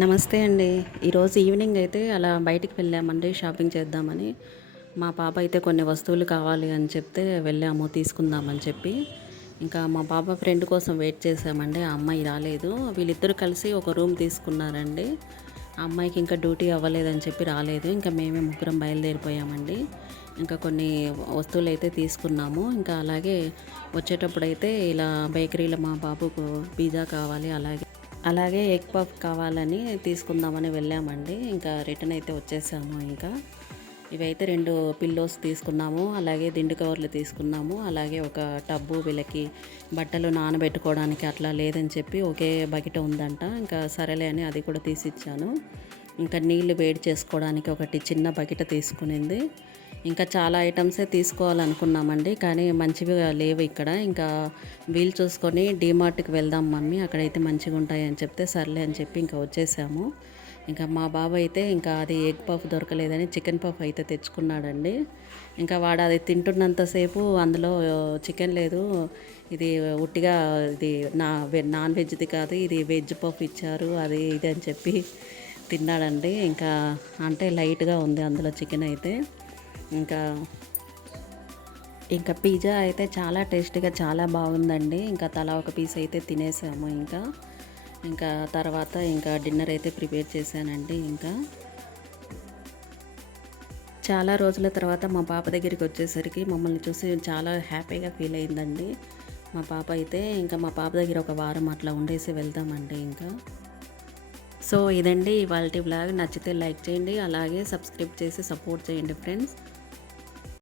నమస్తే అండి. ఈరోజు ఈవినింగ్ అయితే అలా బయటికి వెళ్ళామండి షాపింగ్ చేద్దామని. మా పాప అయితే కొన్ని వస్తువులు కావాలి అని చెప్తే వెళ్ళాము తీసుకుందామని చెప్పి. ఇంకా మా పాప ఫ్రెండ్ కోసం వెయిట్ చేశామండి. ఆ అమ్మాయి రాలేదు. వీళ్ళిద్దరూ కలిసి ఒక రూమ్ తీసుకున్నారండి. ఆ అమ్మాయికి ఇంకా డ్యూటీ అవ్వలేదని చెప్పి రాలేదు. ఇంకా మేమే ముగ్గురం బయలుదేరిపోయామండి. ఇంకా కొన్ని వస్తువులు అయితే తీసుకున్నాము. ఇంకా అలాగే వచ్చేటప్పుడైతే ఇలా బేకరీలో మా బాబుకు పిజ్జా కావాలి, అలాగే ఎగ్ పఫ్ కావాలని తీసుకుందామని వెళ్ళామండి. ఇంకా రిటర్న్ అయితే వచ్చేసాము. ఇంకా ఇవైతే 2 పిల్లోస్ తీసుకున్నాము, అలాగే దిండు కవర్లు తీసుకున్నాము, అలాగే ఒక టబ్బు వీళ్ళకి బట్టలు నానబెట్టుకోవడానికి అట్లా లేదని చెప్పి ఒకే బకెట్ ఉందంట. ఇంకా సరేలే అని అది కూడా తీసిచ్చాను. ఇంకా నీళ్లు వేడి చేసుకోవడానికి ఒకటి చిన్న బకెట్ తీసుకునింది. ఇంకా చాలా ఐటమ్సే తీసుకోవాలనుకున్నామండి, కానీ మంచివి లేవు ఇక్కడ. ఇంకా వీలు చూసుకొని డీమార్ట్కి వెళ్దాం మమ్మీ, అక్కడైతే మంచిగా ఉంటాయి అని చెప్తే సర్లే అని చెప్పి ఇంకా వచ్చేసాము. ఇంకా మా బాబు అయితే ఇంకా అది ఎగ్ పఫ్ దొరకలేదని చికెన్ పఫ్ అయితే తెచ్చుకున్నాడండి. ఇంకా వాడు అది తింటున్నంతసేపు అందులో చికెన్ లేదు, ఇది ఉట్టిగా ఇది నాన్ వెజ్ది కాదు, ఇది వెజ్ పఫ్ ఇచ్చారు అది ఇది అని చెప్పి తిన్నాడండి. ఇంకా అంటే లైట్గా ఉంది అందులో చికెన్ అయితే. ఇంకా ఇంకా పిజ్జా అయితే చాలా టేస్టీగా చాలా బాగుందండి. ఇంకా తలా ఒక పీస్ అయితే తినేసాము. ఇంకా తర్వాత ఇంకా డిన్నర్ అయితే ప్రిపేర్ చేశానండి. ఇంకా చాలా రోజుల తర్వాత మా పాప దగ్గరికి వచ్చేసరికి మమ్మల్ని చూసి చాలా హ్యాపీగా ఫీల్ అయిందండి మా పాప అయితే. ఇంకా మా పాప దగ్గర ఒక వారం అట్లా ఉండేసి వెళ్దామండి. ఇంకా సో ఇదండి ఇవాల్టి వ్లాగ్. నచ్చితే లైక్ చేయండి, అలాగే సబ్స్క్రైబ్ చేసి సపోర్ట్ చేయండి ఫ్రెండ్స్.